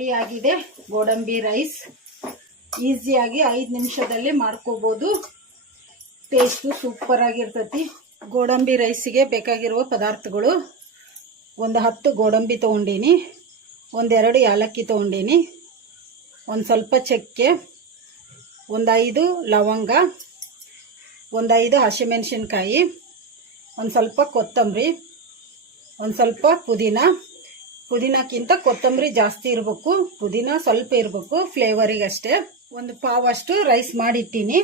Ready ಆಗಿದೆ ಗೋಡಂಬಿ rice. ಈಸಿಯಾಗಿ 5 ನಿಮಿಷದಲ್ಲಿ ಮಾಡ್ಕೋಬಹುದು. ಟೇಸ್ಟು ಸೂಪರ್ ಆಗಿರ್ತೈತಿ. ಗೋಡಂಬಿ ರೈಸಿಗೆ ಬೇಕಾಗಿರುವ ಪದಾರ್ಥಗಳು: ಒಂದು 10 ಗೋಡಂಬಿ ತೊಗೊಂಡಿನಿ, ಒಂದೆರಡು ಯಾಲಕ್ಕಿ ತೊಗೊಂಡಿನಿ, ಒಂದು ಸ್ವಲ್ಪ ಚಕ್ಕೆ, ಒಂದು 5 ಲವಂಗ, ಒಂದು 5 ಹಸಿಮೆಣಸಿನ್ಕಾಯಿ, ಒಂದು ಸ್ವಲ್ಪ ಕೊತ್ತಂಬರಿ, ಒಂದು ಸ್ವಲ್ಪ ಪುದೀನಕ್ಕಿಂತ ಕೊತ್ತಂಬರಿ ಜಾಸ್ತಿ ಇರಬೇಕು, ಪುದೀನ ಸ್ವಲ್ಪ ಇರಬೇಕು ಫ್ಲೇವರಿಗಷ್ಟೇ. ಒಂದು ಪಾವಷ್ಟು ರೈಸ್ ಮಾಡಿಟ್ಟಿನಿ.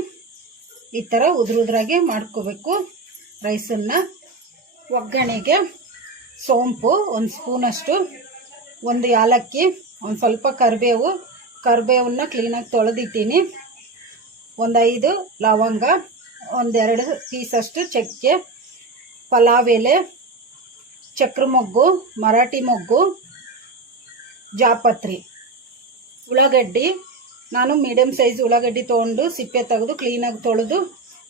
ಈ ಥರ ಉದುರಾಗಿ ಮಾಡ್ಕೋಬೇಕು ರೈಸನ್ನು. ಒಗ್ಗರಣೆಗೆ ಸೋಂಪು 1 ಸ್ಪೂನಷ್ಟು, ಒಂದು ಯಾಲಕ್ಕಿ, ಒಂದು ಸ್ವಲ್ಪ ಕರಿಬೇವನ್ನ ಕ್ಲೀನಾಗಿ ತೊಳೆದಿಟ್ಟಿನಿ, ಒಂದು 5 ಲವಂಗ, ಒಂದೆರಡು ಪೀಸಷ್ಟು ಚಕ್ಕೆ, ಪಲಾವ್ ಎಲೆ, ಚಕ್ರ ಮೊಗ್ಗು, ಮರಾಠಿ ಮೊಗ್ಗು, ಜಾಪತ್ರಿ, ಉಳ್ಳಾಗಡ್ಡಿ. ನಾನು ಮೀಡಿಯಮ್ ಸೈಜ್ ಉಳ್ಳಾಗಡ್ಡಿ ತೊಗೊಂಡು ಸಿಪ್ಪೆ ತೆಗೆದು ಕ್ಲೀನಾಗಿ ತೊಳೆದು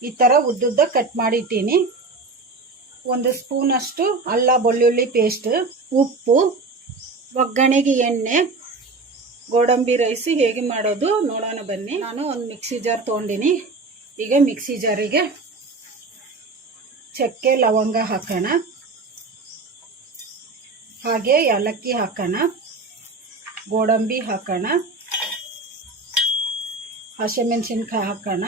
ಈ ಥರ ಉದ್ದುದ್ದ ಕಟ್ ಮಾಡಿಟ್ಟೀನಿ. 1 ಸ್ಪೂನಷ್ಟು ಅಲ್ಲ ಬೆಳ್ಳುಳ್ಳಿ ಪೇಸ್ಟ್, ಉಪ್ಪು, ಒಗ್ಗರಣೆಗೆ ಎಣ್ಣೆ. ಗೋಡಂಬಿ ರೈಸ್ ಹೇಗೆ ಮಾಡೋದು ನೋಡೋಣ ಬನ್ನಿ. ನಾನು ಒಂದು ಮಿಕ್ಸಿ ಜಾರ್ ತೊಗೊಂಡಿನಿ. ಈಗ ಮಿಕ್ಸಿ ಜಾರಿಗೆ ಚಕ್ಕೆ ಲವಂಗ ಹಾಕೋಣ, ಹಾಗೆ ಯಾಲಕ್ಕಿ ಹಾಕೋಣ, ಗೋಡಂಬಿ ಹಾಕೋಣ, ಹಸಿಮೆಣಸಿನ್ಕಾಯಿ ಹಾಕೋಣ.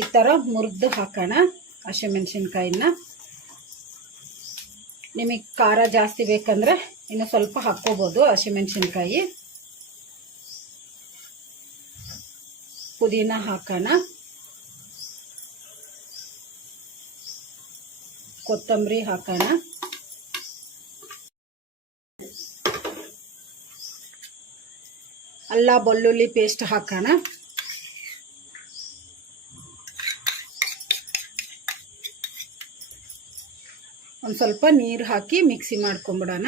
ಈ ಥರ ಮುರಿದು ಹಾಕೋಣ ಹಸಿಮೆಣಸಿನ್ಕಾಯಿನ. ನಿಮಗೆ ಖಾರ ಜಾಸ್ತಿ ಬೇಕಂದ್ರೆ ಇನ್ನು ಸ್ವಲ್ಪ ಹಾಕ್ಕೋಬೋದು ಹಸಿಮೆಣಸಿನ್ಕಾಯಿ. ಪುದೀನ ಹಾಕೋಣ, ಕೊತ್ತಂಬರಿ ಹಾಕೋಣ, ಅಲ್ಲ ಬೆಳ್ಳುಳ್ಳಿ ಪೇಸ್ಟ್ ಹಾಕೋಣ, ಒಂದು ಸ್ವಲ್ಪ ನೀರು ಹಾಕಿ ಮಿಕ್ಸಿ ಮಾಡ್ಕೊಂಬಿಡೋಣ.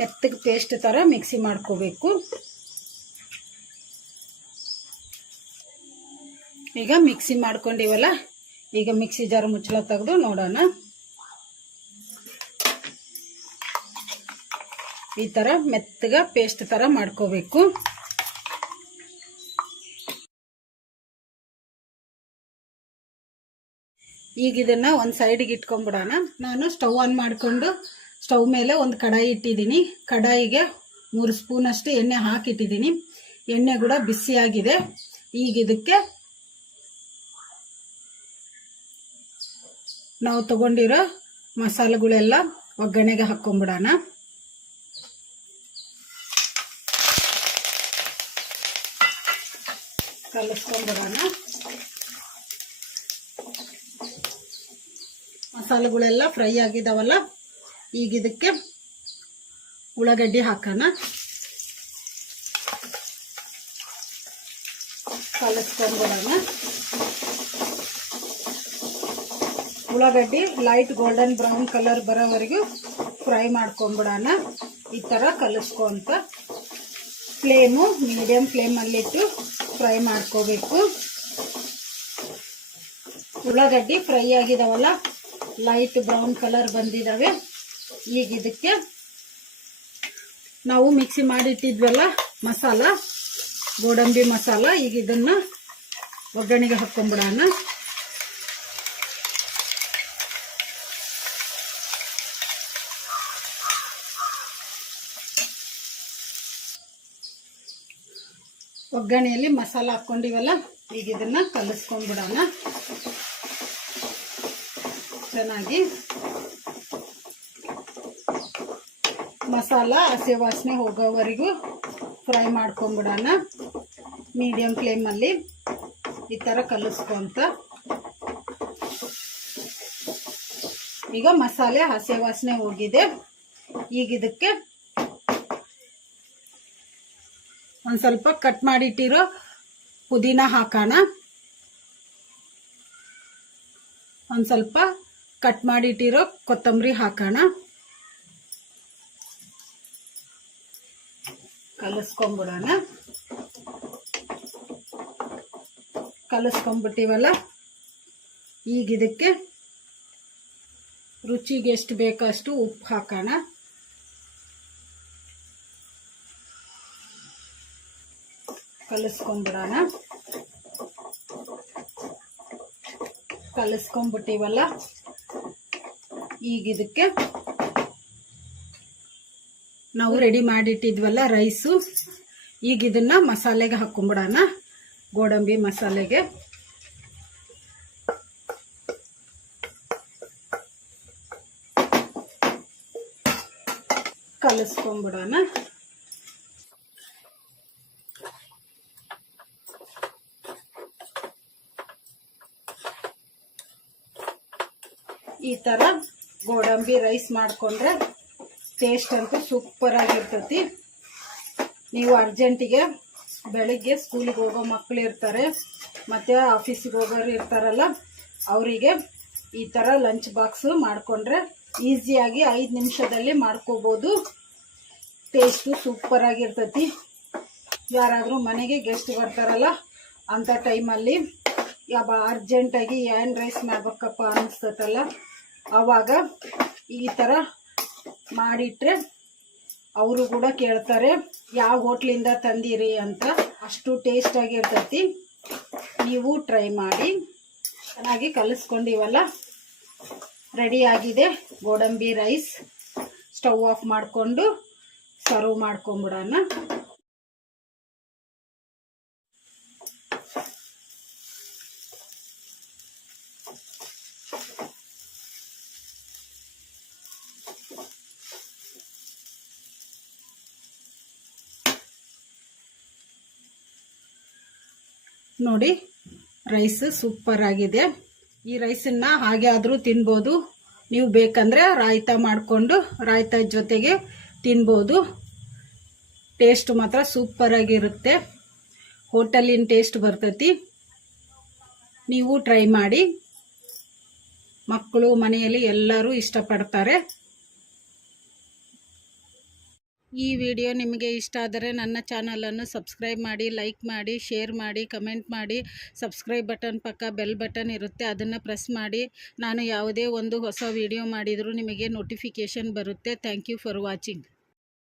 ಮೆತ್ತಗೆ ಪೇಸ್ಟ್ ಥರ ಮಿಕ್ಸಿ ಮಾಡ್ಕೋಬೇಕು. ಈಗ ಮಿಕ್ಸಿ ಮಾಡ್ಕೊಂಡಿವಲ್ಲ, ಈಗ ಮಿಕ್ಸಿ ಜಾರ್ ಮುಚ್ಚಳ ತೆಗೆದು ನೋಡೋಣ. ಈ ಥರ ಮೆತ್ತಗ ಪೇಸ್ಟ್ ಥರ ಮಾಡ್ಕೋಬೇಕು. ಈಗ ಇದನ್ನ ಒಂದು ಸೈಡಿಗೆ ಇಟ್ಕೊಂಡ್ಬಿಡೋಣ. ನಾನು ಸ್ಟವ್ ಆನ್ ಮಾಡಿಕೊಂಡು ಸ್ಟವ್ ಮೇಲೆ ಒಂದು ಕಡಾಯಿ ಇಟ್ಟಿದ್ದೀನಿ. ಕಡಾಯಿಗೆ 3 ಸ್ಪೂನಷ್ಟು ಎಣ್ಣೆ ಹಾಕಿಟ್ಟಿದ್ದೀನಿ. ಎಣ್ಣೆ ಕೂಡ ಬಿಸಿಯಾಗಿದೆ. ಈಗ ಇದಕ್ಕೆ ನಾವು ತಗೊಂಡಿರೋ ಮಸಾಲೆಗಳೆಲ್ಲ ಒಗ್ಗರಣೆಗೆ ಹಾಕ್ಕೊಂಡ್ಬಿಡೋಣ. ಕಲಿಸ್ಕೊಂಡ್ಬಿಡೋಣ. ಮಸಾಲೆಗಳೆಲ್ಲ ಫ್ರೈ ಆಗಿದಾವಲ್ಲ, ಈಗ ಇದಕ್ಕೆ ಉಳ್ಳಾಗಡ್ಡಿ ಹಾಕೋಣ. ಕಲಿಸ್ಕೊಂಡ್ಬಿಡೋಣ. ಉಳ್ಳಾಗಡ್ಡಿ ಲೈಟ್ ಗೋಲ್ಡನ್ ಬ್ರೌನ್ ಕಲರ್ ಬರೋವರೆಗೂ ಫ್ರೈ ಮಾಡ್ಕೊಂಡ್ಬಿಡೋಣ. ಈ ಥರ ಕಲಿಸ್ಕೊಂತ ಫ್ಲೇಮು ಮೀಡಿಯಂ ಫ್ಲೇಮಲ್ಲಿಟ್ಟು ಫ್ರೈ ಮಾಡ್ಕೋಬೇಕು. ಉಳ್ಳಾಗಡ್ಡಿ ಫ್ರೈ ಆಗಿದಾವಲ್ಲ, ಲೈಟ್ ಬ್ರೌನ್ ಕಲರ್ ಬಂದಿದ್ದಾವೆ. ಈಗ ಇದಕ್ಕೆ ನಾವು ಮಿಕ್ಸಿ ಮಾಡಿಟ್ಟಿದ್ವಲ್ಲ ಮಸಾಲ, ಗೋಡಂಬಿ ಮಸಾಲ, ಈಗ ಇದನ್ನ ಒಗ್ಗರಣೆಗೆ ಹಾಕ್ಕೊಂಡ್ಬಿಡೋಣ. ಒಗ್ಗರಣೆಯಲ್ಲಿ ಮಸಾಲ ಹಾಕ್ಕೊಂಡಿವಲ್ಲ, ಈಗ ಇದನ್ನ ಕಲಿಸ್ಕೊಂಡ್ಬಿಡೋಣ. ಚೆನ್ನಾಗಿ ಮಸಾಲ ಹಸಿ ವಾಸನೆ ಹೋಗೋವರೆಗೂ ಫ್ರೈ ಮಾಡ್ಕೊಂಡ್ಬಿಡೋಣ. ಮೀಡಿಯಂ ಫ್ಲೇಮಲ್ಲಿ ಈ ಥರ ಕಲಿಸ್ಕೊಂತ. ಈಗ ಮಸಾಲೆ ಹಸಿ ವಾಸನೆ ಹೋಗಿದೆ. ಈಗ ಇದಕ್ಕೆ ಒಂದು ಸ್ವಲ್ಪ ಕಟ್ ಮಾಡಿಟ್ಟಿರೋ ಪುದೀನ ಹಾಕೋಣ. ಒಂದು ಸ್ವಲ್ಪ ಕಟ್ ಮಾಡಿಟ್ಟಿರೋ ಕೊತ್ತಂಬರಿ ಹಾಕೋಣ. ಕಲಿಸ್ಕೊಂಡ್ಬಿಡೋಣ. ಕಲಿಸ್ಕೊಂಡ್ಬಿಟ್ಟಿವಲ್ಲ, ಈಗ ಇದಕ್ಕೆ ರುಚಿಗೆ ಎಷ್ಟು ಬೇಕಷ್ಟು ಉಪ್ಪು ಹಾಕೋಣ. ಕಲಿಸ್ಕೊಂಡ್ಬಿಡೋಣ. ಕಲಿಸ್ಕೊಂಡ್ಬಿಟ್ಟಿವಲ್ಲ, ಈಗ ಇದಕ್ಕೆ ನಾವು ರೆಡಿ ಮಾಡಿಟ್ಟಿದ್ವಲ್ಲ ರೈಸು, ಈಗ ಇದನ್ನ ಮಸಾಲೆಗೆ ಹಾಕೊಂಡ್ಬಿಡೋಣ. ಗೋಡಂಬಿ ಮಸಾಲೆಗೆ ಕಲಿಸ್ಕೊಂಡ್ಬಿಡೋಣ. ಈ ತರ ಗೋಡಂಬಿ ರೈಸ್ ಮಾಡ್ಕೊಂಡ್ರೆ ಟೇಸ್ಟ್ ಅಂತೂ ಸೂಪರ್ ಆಗಿರ್ತೈತಿ. ನೀವು ಅರ್ಜೆಂಟಿಗೆ ಬೆಳಿಗ್ಗೆ ಸ್ಕೂಲಿಗೆ ಹೋಗೋ ಮಕ್ಕಳು ಇರ್ತಾರೆ, ಮತ್ತು ಆಫೀಸಿಗೆ ಹೋಗೋರು ಇರ್ತಾರಲ್ಲ, ಅವರಿಗೆ ಈ ಥರ ಲಂಚ್ ಬಾಕ್ಸು ಮಾಡಿಕೊಂಡ್ರೆ ಈಸಿಯಾಗಿ 5 ನಿಮಿಷದಲ್ಲಿ ಮಾಡ್ಕೋಬೋದು. ಟೇಸ್ಟು ಸೂಪರ್ ಆಗಿರ್ತೈತಿ. ಯಾರಾದರೂ ಮನೆಗೆ ಗೆಸ್ಟ್ ಬರ್ತಾರಲ್ಲ ಅಂಥ ಟೈಮಲ್ಲಿ ಅರ್ಜೆಂಟಾಗಿ ಏನು ರೈಸ್ ಮಾಡ್ಬೇಕಪ್ಪ ಅನ್ನಿಸ್ತೈತಲ್ಲ, ಆವಾಗ ಈ ಥರ ಮಾಡಿಟ್ರೆ ಅವರು ಕೂಡ ಕೇಳ್ತಾರೆ ಯಾವ ಹೋಟ್ಲಿಂದ ತಂದಿರಿ ಅಂತ. ಅಷ್ಟು ಟೇಸ್ಟಾಗಿರ್ತೈತಿ. ನೀವು ಟ್ರೈ ಮಾಡಿ. ಚೆನ್ನಾಗಿ ಕಲಿಸ್ಕೊಂಡಿವಲ್ಲ, ರೆಡಿಯಾಗಿದೆ ಗೋಡಂಬಿ ರೈಸ್. ಸ್ಟವ್ ಆಫ್ ಮಾಡಿಕೊಂಡು ಸರ್ವ್ ಮಾಡ್ಕೊಂಬಿಡೋಣ. ನೋಡಿ, ರೈಸ್ ಸೂಪರ್ ಆಗಿದೆ. ಈ ರೈಸನ್ನ ಹಾಗೆ ಆದರೂ ತಿನ್ಬೋದು. ನೀವು ಬೇಕಂದರೆ ರಾಯ್ತ ಮಾಡಿಕೊಂಡು ರಾಯ್ತ ಜೊತೆಗೆ ತಿನ್ಬೋದು. ಟೇಸ್ಟ್ ಮಾತ್ರ ಸೂಪರ್ ಆಗಿರುತ್ತೆ. ಹೋಟೆಲಿನ ಟೇಸ್ಟ್ ಬರ್ತೈತಿ. ನೀವು ಟ್ರೈ ಮಾಡಿ. ಮಕ್ಕಳು ಮನೆಯಲ್ಲಿ ಎಲ್ಲರೂ ಇಷ್ಟಪಡ್ತಾರೆ. ಈ ವಿಡಿಯೋ ನಿಮಗೆ ಇಷ್ಟ ಆದರೆ ನನ್ನ ಚಾನಲನ್ನು ಸಬ್ಸ್ಕ್ರೈಬ್ ಮಾಡಿ, ಲೈಕ್ ಮಾಡಿ, ಶೇರ್ ಮಾಡಿ, ಕಮೆಂಟ್ ಮಾಡಿ. ಸಬ್ಸ್ಕ್ರೈಬ್ ಬಟನ್ ಪಕ್ಕ ಬೆಲ್ ಬಟನ್ ಇರುತ್ತೆ, ಅದನ್ನು ಪ್ರೆಸ್ ಮಾಡಿ. ನಾನು ಯಾವುದೇ ಒಂದು ಹೊಸ ವಿಡಿಯೋ ಮಾಡಿದರೂ ನಿಮಗೆ ನೋಟಿಫಿಕೇಷನ್ ಬರುತ್ತೆ. Thank you for watching.